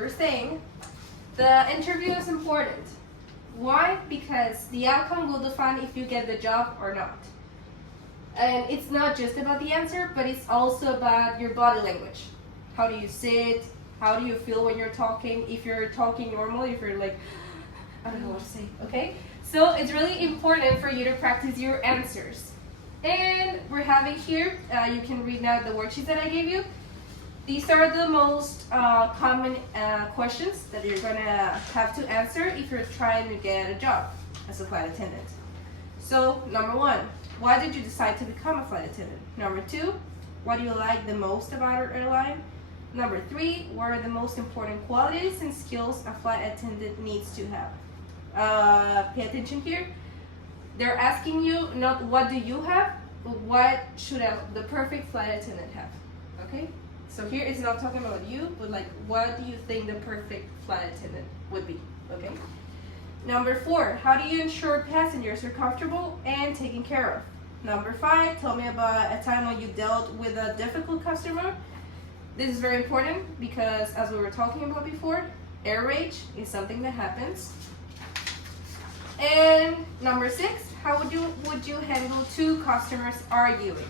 were saying, the interview is important. Why? Because the outcome will define if you get the job or not. And it's not just about the answer, but it's also about your body language. How do you sit? How do you feel when you're talking? If you're talking normally, if you're like, I don't know what to say, okay? So it's really important for you to practice your answers. And we're having here, you can read now the worksheets that I gave you. These are the most common questions that you're gonna have to answer if you're trying to get a job as a flight attendant. So, number 1, why did you decide to become a flight attendant? Number 2, what do you like the most about our airline? Number 3, what are the most important qualities and skills a flight attendant needs to have? Pay attention here. They're asking you not what do you have, but what should the perfect flight attendant have, okay? So here it's not talking about you, but like what do you think the perfect flight attendant would be, okay? Number 4, how do you ensure passengers are comfortable and taken care of? Number 5, tell me about a time when you dealt with a difficult customer. This is very important because, as we were talking about before, air rage is something that happens. And number 6, how would you handle 2 customers arguing?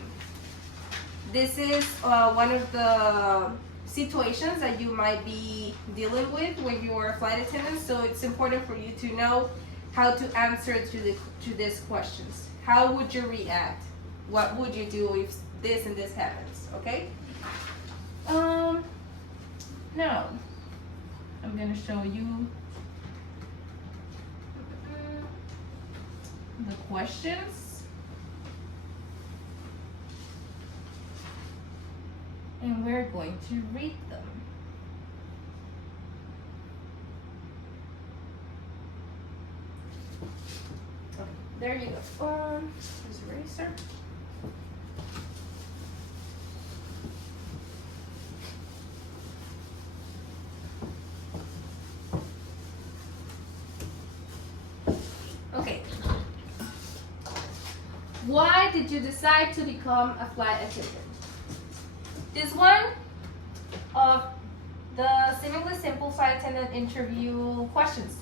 This is one of the situations that you might be dealing with when you are a flight attendant, so it's important for you to know how to answer to these questions. How would you react? What would you do if this and this happens, okay? Now, I'm going to show you the questions. And we're going to read them. Okay, there you go. Here's your eraser. Okay. Why did you decide to become a flight attendant? This one of the seemingly simple flight attendant interview questions.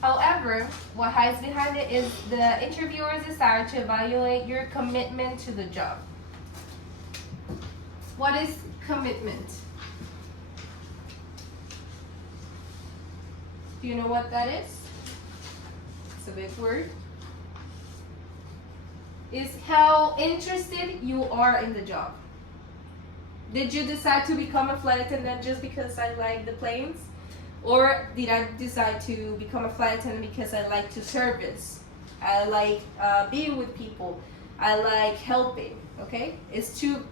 However, what hides behind it is the interviewer's desire to evaluate your commitment to the job. What is commitment? Do you know what that is? It's a big word. Is how interested you are in the job. Did you decide to become a flight attendant just because I like the planes? Or did I decide to become a flight attendant because I like to service? I like being with people. I like helping, okay? It's 2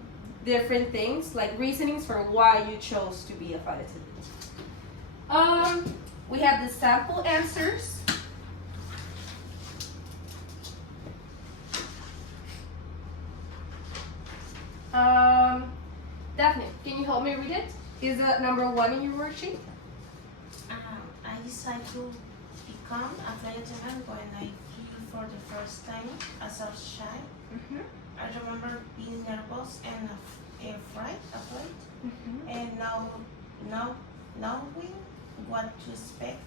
different things, like reasonings for why you chose to be a flight attendant. We have the sample answers. Daphne, can you help me read it? Is that number 1 in your worksheet? I decided to become a flight attendant when I flew for the first time as a child. I remember being nervous and afraid, and now knowing what to expect.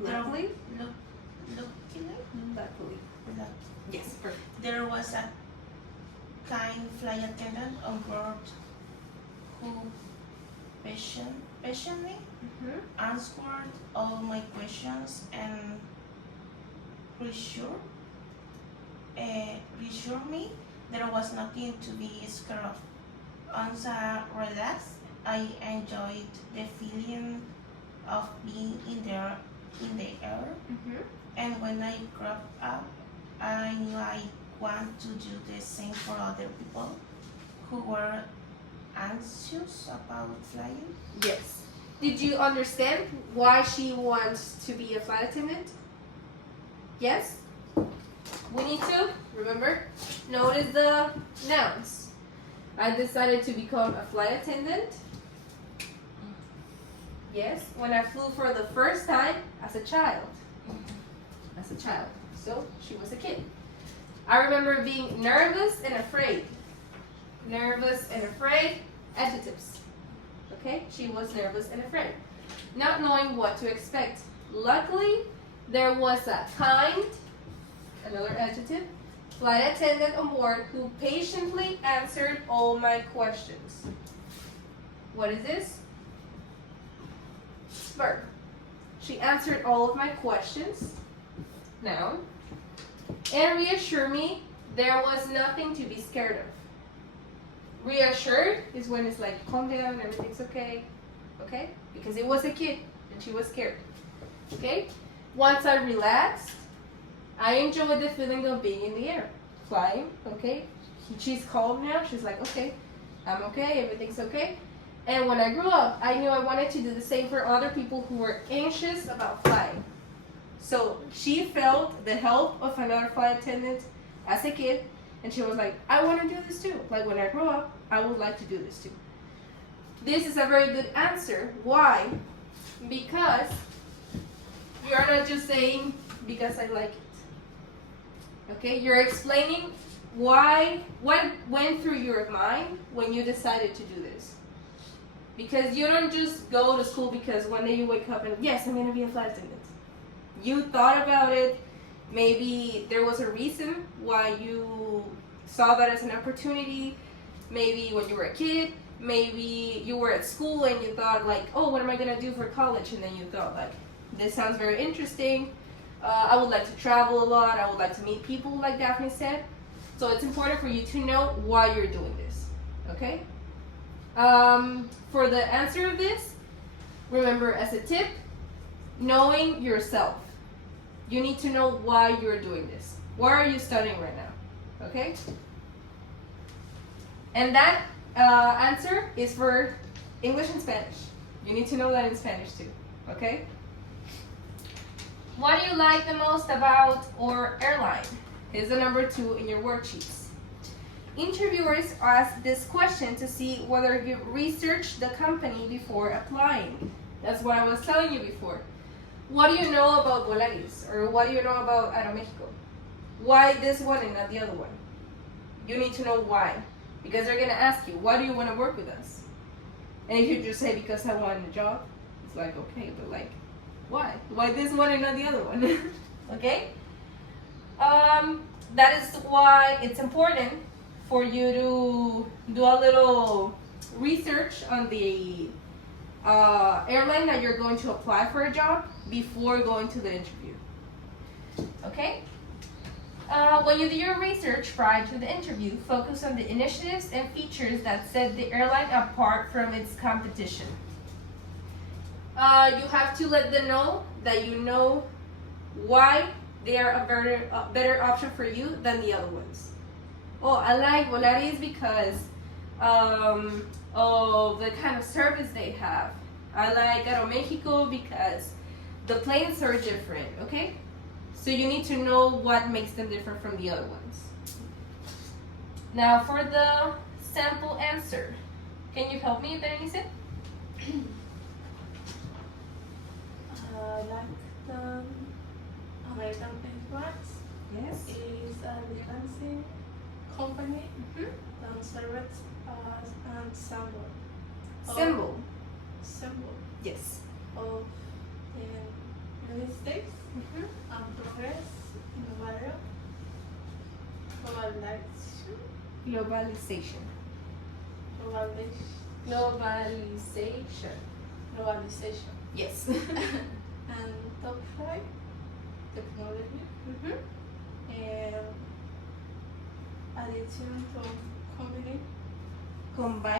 Luckily, Yes, perfect. there was a kind flight attendant on board who patiently answered all my questions and reassured me there was nothing to be scared of. Once I relaxed, I enjoyed the feeling of being in the air. And when I grew up, I knew I want to do the same for other people who were anxious about flying. Yes. Did you understand why she wants to be a flight attendant? Yes? We need to, remember, notice the nouns. I decided to become a flight attendant. Yes, when I flew for the first time as a child. So she was a kid. I remember being nervous and afraid. Nervous and afraid, adjectives. Okay, she was nervous and afraid, not knowing what to expect. Luckily, there was a kind, another adjective, flight attendant on board who patiently answered all my questions. What is this? Verb. She answered all of my questions, noun, and reassured me there was nothing to be scared of. Reassured is when it's like, calm down, everything's okay, okay? Because it was a kid and she was scared, okay? Once I relaxed, I enjoyed the feeling of being in the air, flying, okay? She's calm now, she's like, okay, I'm okay, everything's okay. And when I grew up, I knew I wanted to do the same for other people who were anxious about flying. So she felt the help of another flight attendant as a kid, and she was like, I want to do this too. Like when I grow up, I would like to do this too. This is a very good answer. Why? Because you're not just saying, because I like it. Okay, you're explaining why, what went through your mind when you decided to do this. Because you don't just go to school because one day you wake up and, yes, I'm going to be a flight attendant. You thought about it. Maybe there was a reason why you saw that as an opportunity. Maybe when you were a kid. Maybe you were at school and you thought like, oh, what am I going to do for college? And then you thought like, this sounds very interesting. I would like to travel a lot. I would like to meet people, like Daphne said. So it's important for you to know why you're doing this. Okay? For the answer of this, remember as a tip, knowing yourself. You need to know why you're doing this. Why are you studying right now? Okay? And that answer is for English and Spanish. You need to know that in Spanish too. Okay? What do you like the most about our airline? Here's the number 2 in your worksheets. Interviewers ask this question to see whether you researched the company before applying. That's what I was telling you before. What do you know about Volaris? Or what do you know about Aeromexico? Why this one and not the other one? You need to know why. Because they're going to ask you, why do you want to work with us? And if you just say, because I want a job, it's like, okay, but like, why? Why this one and not the other one? Okay? That is why it's important for you to do a little research on the airline that you're going to apply for a job before going to the interview. Okay? When you do your research prior to the interview, focus on the initiatives and features that set the airline apart from its competition. You have to let them know that you know why they are a better option for you than the other ones. Oh, I like Volaris because of the kind of service they have. I like Aeromexico because the planes are different, okay? So you need to know what makes them different from the other ones. Now for the sample answer. Can you help me, Berenice? Like the American Airlines Yes. is an agency company Mm-hmm. that serves as an symbol. Symbol Yes. of the United States Mm-hmm. and progress innovative globalization. Globalization. Globalization. Yes. And top 5 technology Mm-hmm. and addition to company Combine.